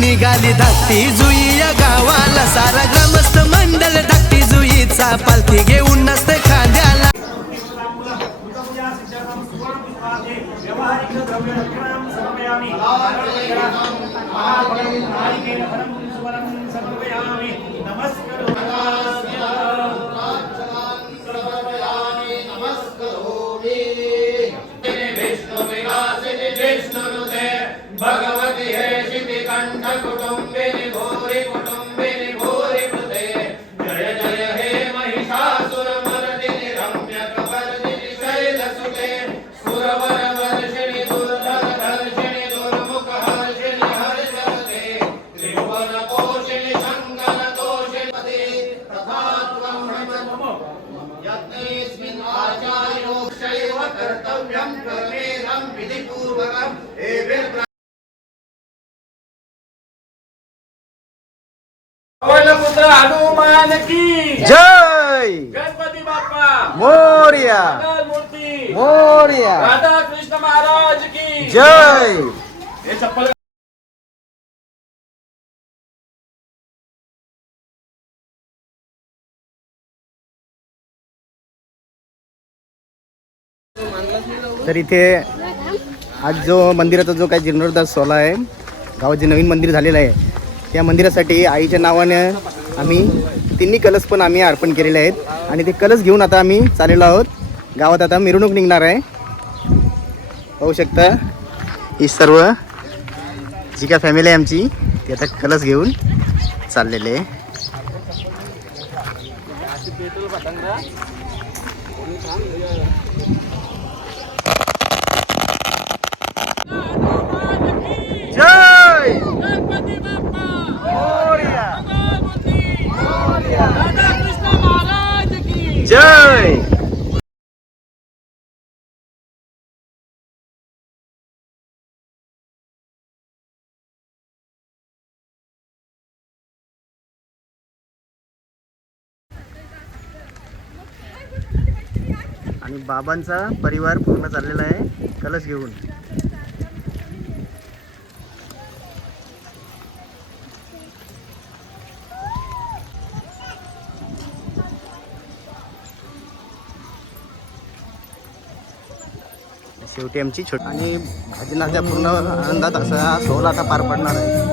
निघाली धाकटी जुई या गावाला, सारा ग्रामस्थ मंडळ धाकटी जुईचा पालखी घेऊन नसते खांद्याला. भगवती हे शितिकंठ कुटुंबिनी भूरि कुटुंबिनी भूरि कृते जय जय हे महिषासुर मर्दिनि रम्यक वर्धिनि शैलसुते सुरवर वर्षिणि दुर्धर धर्षिणि दुर्मुख हर्षिणि हर्षरते त्रिभुवन पोषिणि शङ्कर तोषिणि तथा त्वं नमो यत्नेऽस्मिन् आचार्यो शैव कर्तव्यं कर्मेदं विधिपूर्वकं एभिर् पुत्र हनुमान की जय. गणपती बाप्पा मोरया मूर्ती मोरया. राधा कृष्ण महाराज की जय. हे चप्पल तर इथे आज जो मंदिराचा जो काही जीर्णोद्धार सोहळा आहे, गावात जे नवीन मंदिर झालेलं आहे त्या मंदिरासाठी आईच्या नावाने आम्ही तिन्ही कलश पण आम्ही अर्पण केलेले आहेत आणि ते कलश घेऊन आता आम्ही चाललेलो आहोत. गावात आता मिरवणूक निघणार आहे. पाहू शकता ही सर्व जी काय फॅमिली आहे आमची ती आता कलश घेऊन चाललेले आहे. जय गणपती बाप्पा मोरया राधा कृष्ण महाराज की जय. आणि बाबांचा परिवार पूर्ण चाललेला आहे कलश घेऊन. शेवटी आमची छोटी आणि भजनाच्या पूर्ण आनंदात असा हा सोहळा आता पार पडणार आहे.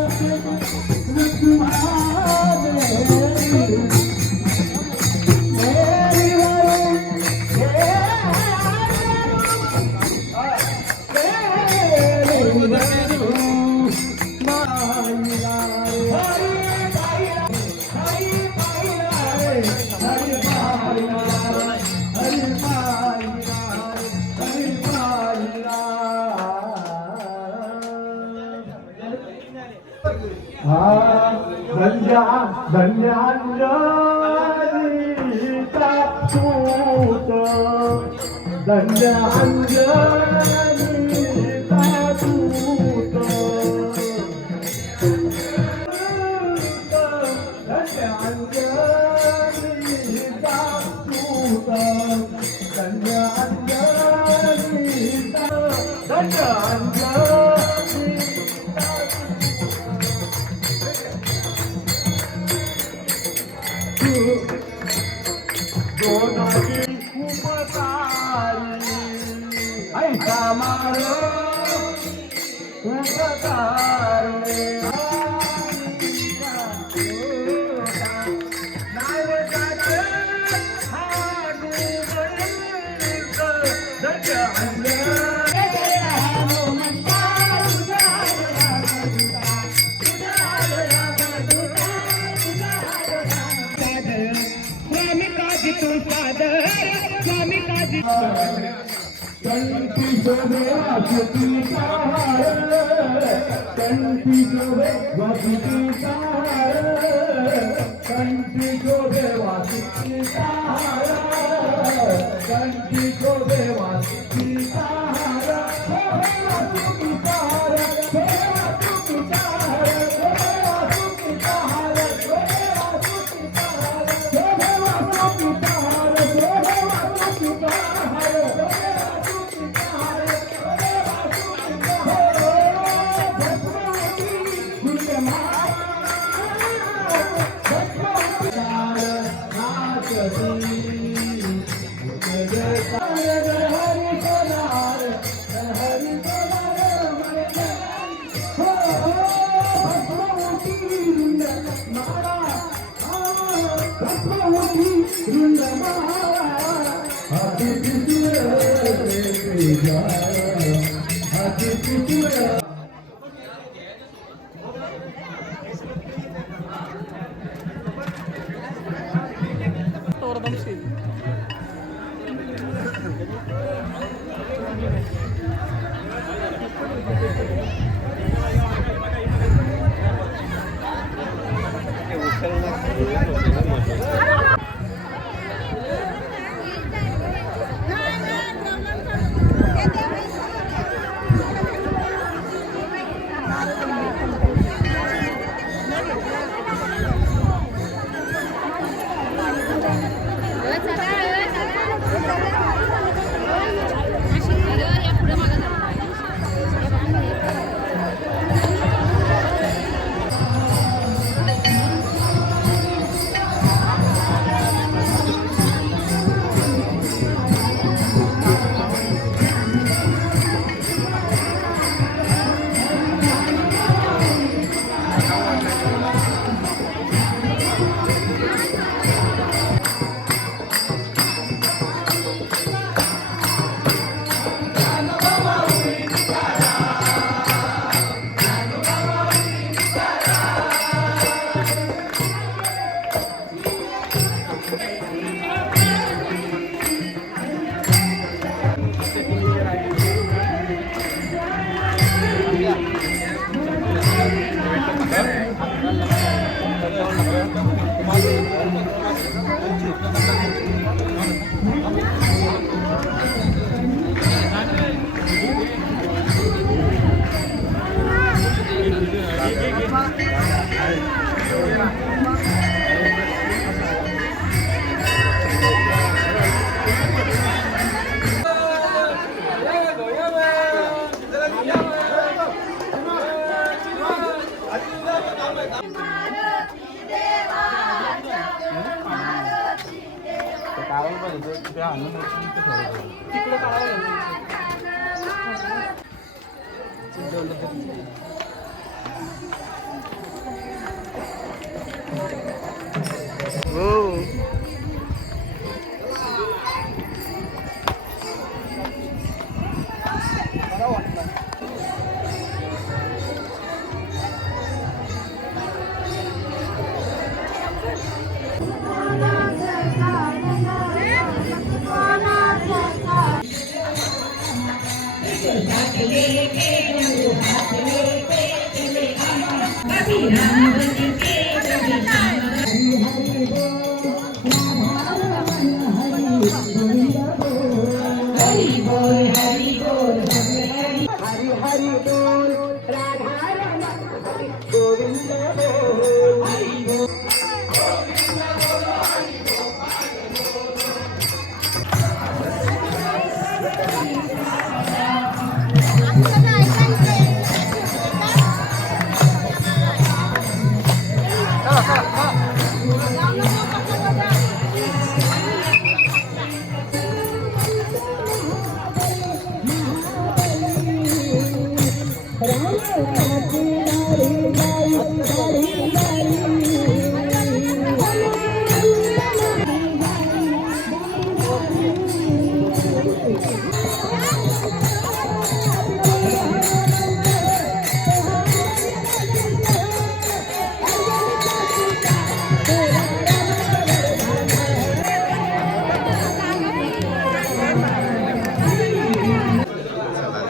हो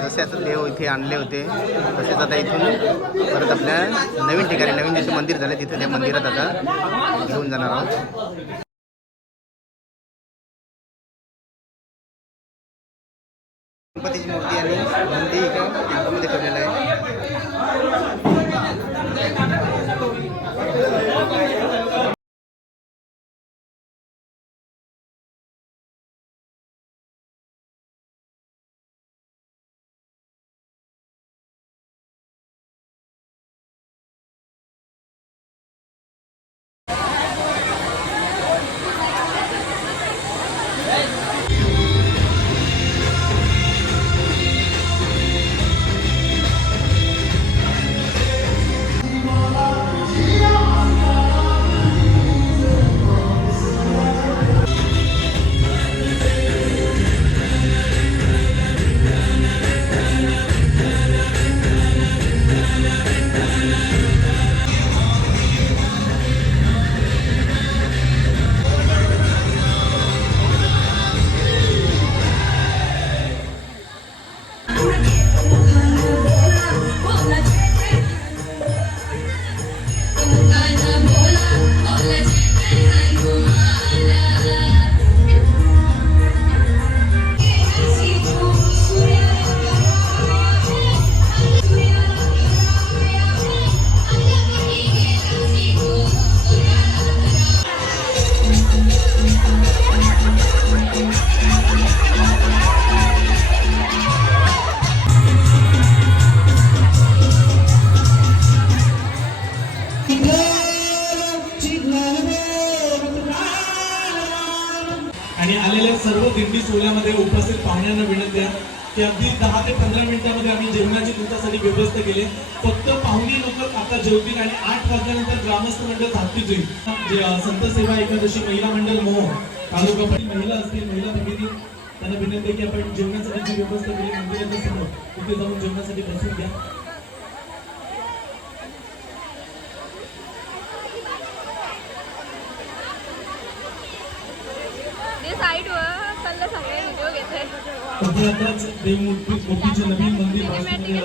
जसे आता देव इथे आणले होते तसेच आता इथून परत आपल्या नवीन ठिकाणी नवीन जसे मंदिर झाले तिथे त्या मंदिरात आता घेऊन जाणार आहोत. गणपतीची मूर्ती आणि नंदी टेम्पलमध्ये ठेवलेला आहे. उपस्थित पाहुण्यांना विनंती आहे की अगदी 10 ते 15 मिनिटांमध्ये आम्ही जेवणाची तुमच्यासाठी व्यवस्था केली. फक्त पाहुणी लोक आता जेवतील आणि 8 वाजल्यानंतर ग्रामस्थ मंडळ थांबतील जाईल. जे संत सेवा एकादशी महिला मंडळ मोह तालुका महिला असतील, महिला भगिनी, त्यांना विनंती आहे की आपण जेवणासाठी जी व्यवस्था केली मंदिराच्या समोर तिथे जाऊन जेवणासाठी बसून घ्या. सध्या आताच देवमूर्तीचे नवीन मंदिर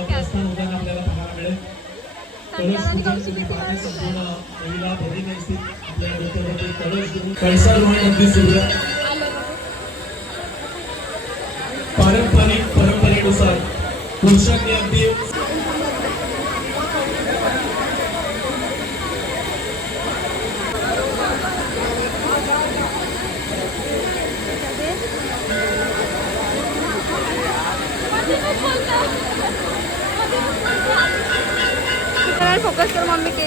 प्रस्थान होताना आपल्याला पाहायला मिळेल. कळस पूजन तुम्ही पाहणे संपूर्ण महिला भगिनी असतील आपल्या डोक्यावरती कळस घेऊन कळसारोहण अगदी सुरू आहे. पारंपरिक परंपरेनुसार पुरुषांनी अगदी फोकस कर मम्मी के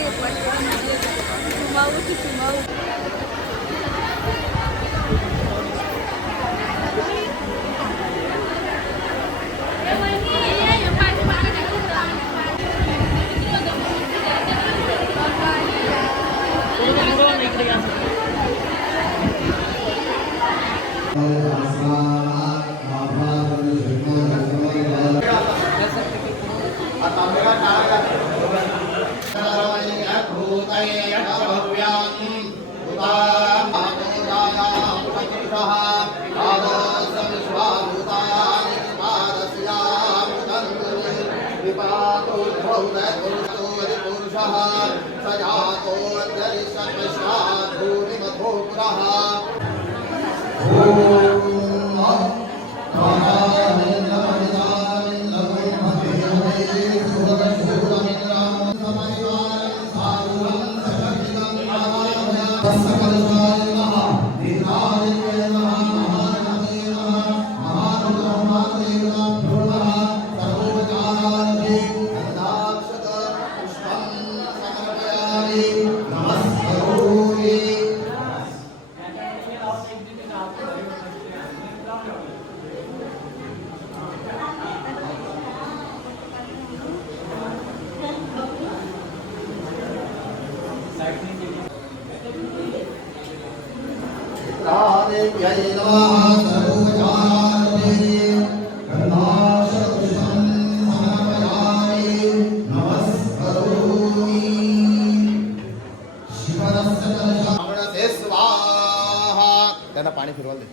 त्यांना पाणी फिरवा दे.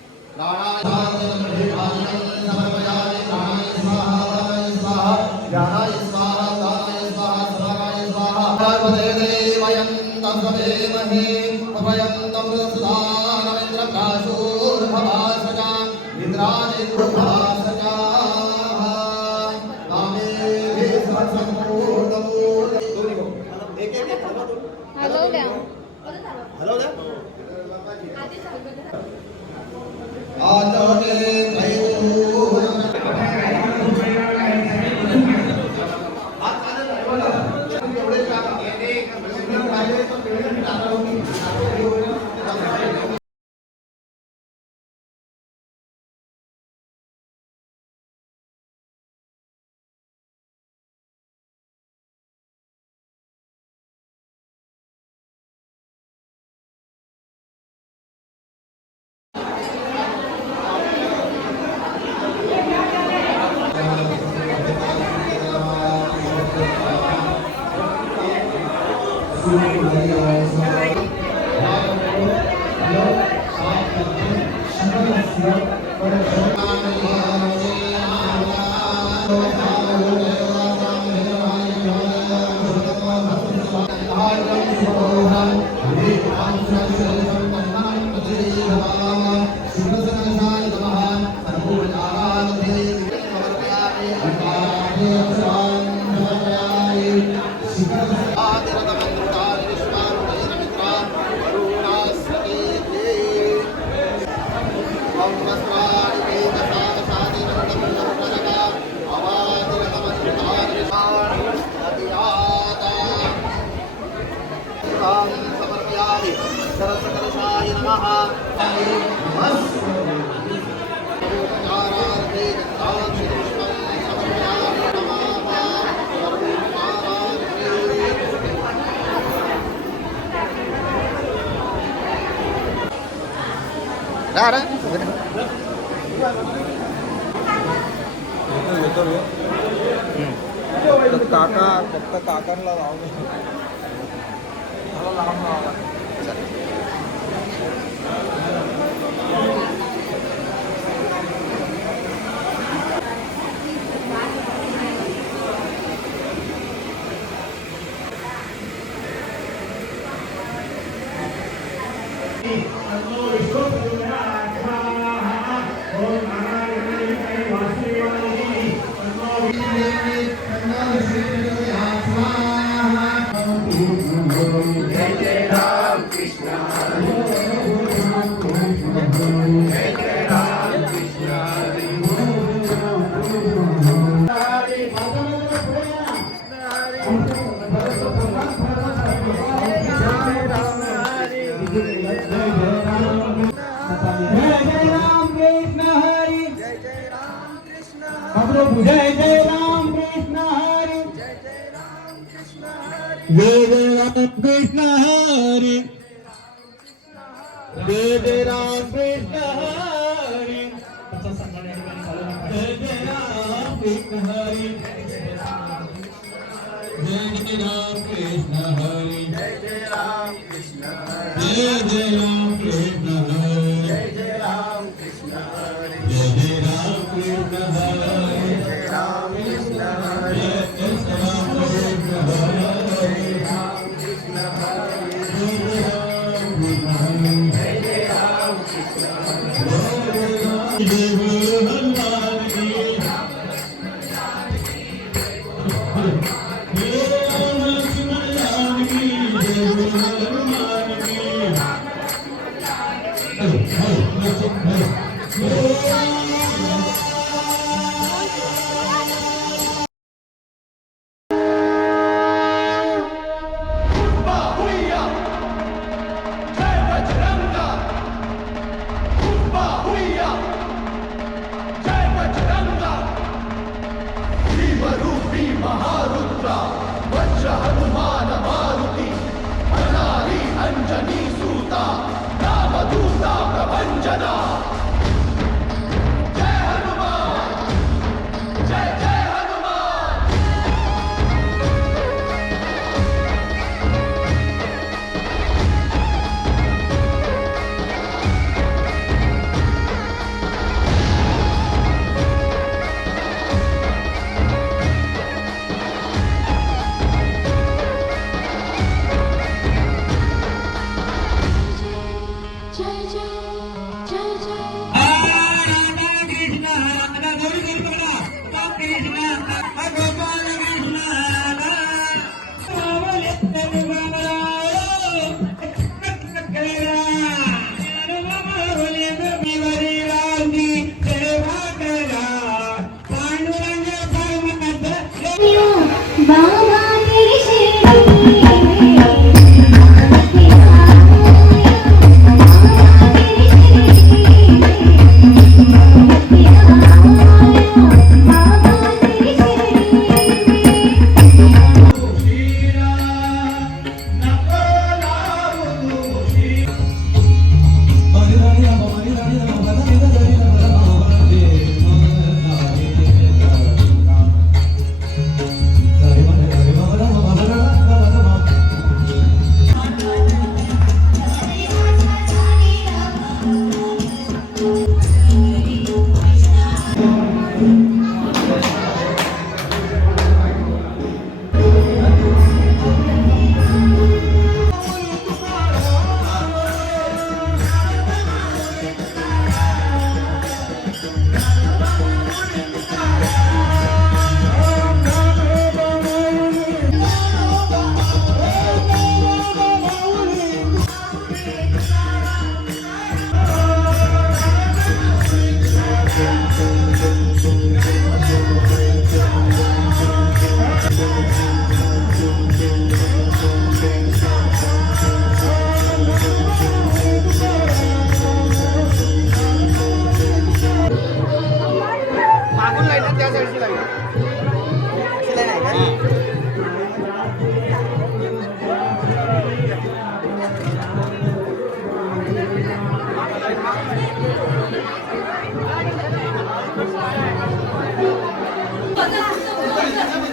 सरस्वती नमः जय जय राम कृष्ण हरी जय जय राम कृष्ण हरी जय जय राम कृष्ण हरी जय जय राम कृष्ण हरी जय जय राम कृष्ण हरी जय जय राम कृष्ण हरी जय जय राम कृष्ण हरी जय जय राम कृष्ण हरी जय जय राम कृष्ण हरी बघा